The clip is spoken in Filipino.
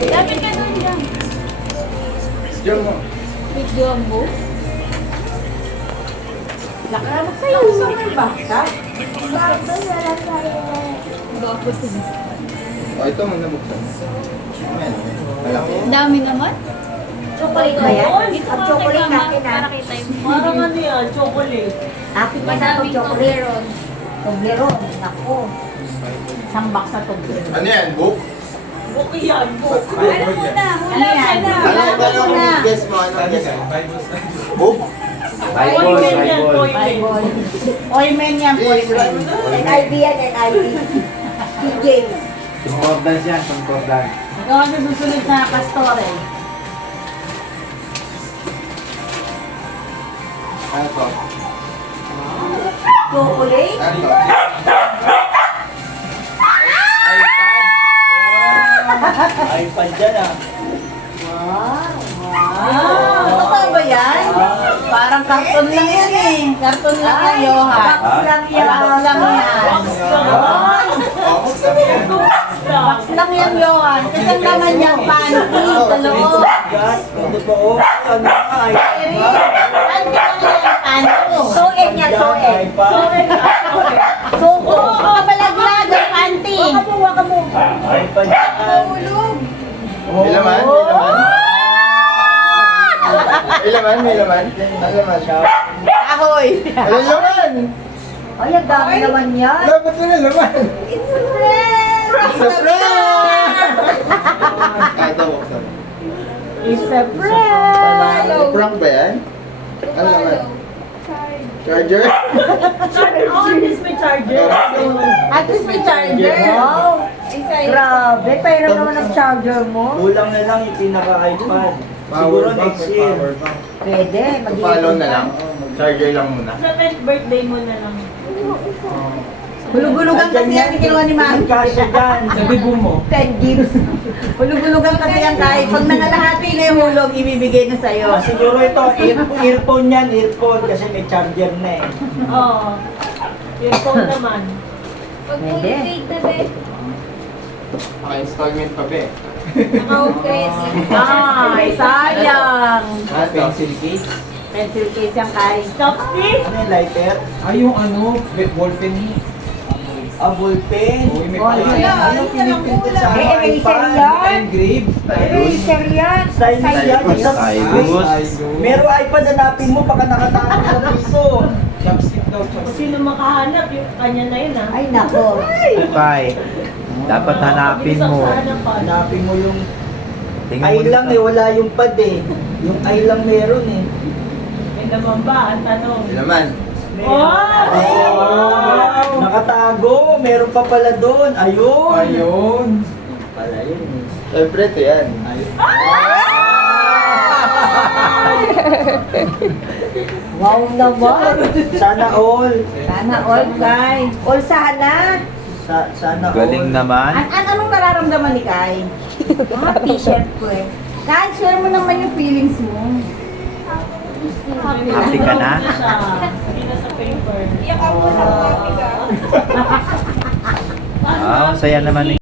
Dapat ka doon lang. Diyan mo. Video mo. Nakaramot sa'yo. Gusto mo yung baksa? Bago sa gusto. O, ito mo nabuksan. Ayan. Malaki. Ang dami naman. Chocolate ba yan? Ito Ang nga chocolate kay Mama, natin para ah. kita yung Parang ano yan, chocolate. Akin pa na Madaming itong chocolate. Toblerone. Toblerone. Naku. Isang box na Toblerone. Ano yan? Book? Buki yan, book. Ano muna? Ano yan? Anong guess mo? Anong guess mo? Book? Toilet yan, toilet. Bible. Oilmen yan, oilmen. NIV yan, NIV. TJ. Concordance yan, concordance. Ikaw ang susunod sa Pastore. Ano to? Chocolate. Ano to? iPad dyan ah. Wow. Totoo ba yan? Parang karton lang yan eh. Karton lang yan, Johan. Box lang yan. Box lang yan. Box lang. Oh, buksan mo yan. Box lang yan, Johan. Kasi ang laman niyang panty sa loob. God, ano ba oh? Ano nga, Panty lang yan, panty. Soen yan, soen. iPad. Suko, kabalaglag ang panty. Waka mo. iPad yan. May laman? May laman? May laman? May laman? Ano laman? Ahoy. Ano laman? Ay, ang dami naman yan. Dapat ko na laman. It's a friend. It's a prank! Ito, buksan. It's a prank. Prank ba yan? Ano laman? Charger? Oh, at least may charger. At least may charger. Wow. Grabe, pairam naman ang charger mo. Kulang na lang yung pinaka-iPad. Siguro Power bank, next may year. power bank. Pwede. Follow na lang. Charger lang muna. Sa 10th birthday mo na lang. Hulug-hulugan kasi yan, kinuha ni Mami. Kasya dyan. Sa bibong mo. 10 gigs. Hulug-hulugan kasi yan kahit pag nangalahati na yung hulog, ibibigay na sa'yo. Siguro ito, earphone yan, earphone. Kasi may charger na eh. Oo. Earphone naman. Pwede. Naka-installment pa ba eh? Ay, sayang. Pencil case? Pencil case yung kahit. Chopstick? Ano yung lighter? Yung ano, ballpen ni. Ah, ballpen. Uy, may Oh, pala. yun. Ano pinipinta sa Eh, eraser yan. Engrave. Eraser yan. Stylus yan. Stylus. Meron iPad, hanapin mo, baka nakatago sa piso. Chopstick daw, Kung chopstick. sino makahanap, yung kanya na yun ah. Ay, nako. Tay, dapat hanapin mo. Hanapin mo yung Tingnan ay mo lang eh, wala yung pad eh. Yung ay lang meron eh. May naman ba? Ang tanong. May laman. Oh! Nakatago! Meron pa pala doon. Ayun! Ayun. Pala yun eh. Siyempre ito yan. Ayun. Wow naman. Sana all. Sana all, Kai. All sana. Sana all. Galing naman. Anong nararamdaman ni Kai? Happy, syempre. Kai, share mo naman yung feelings mo. Happy ka na? Hindi na sa paper. Iyak ako na happy ka. Wow, saya naman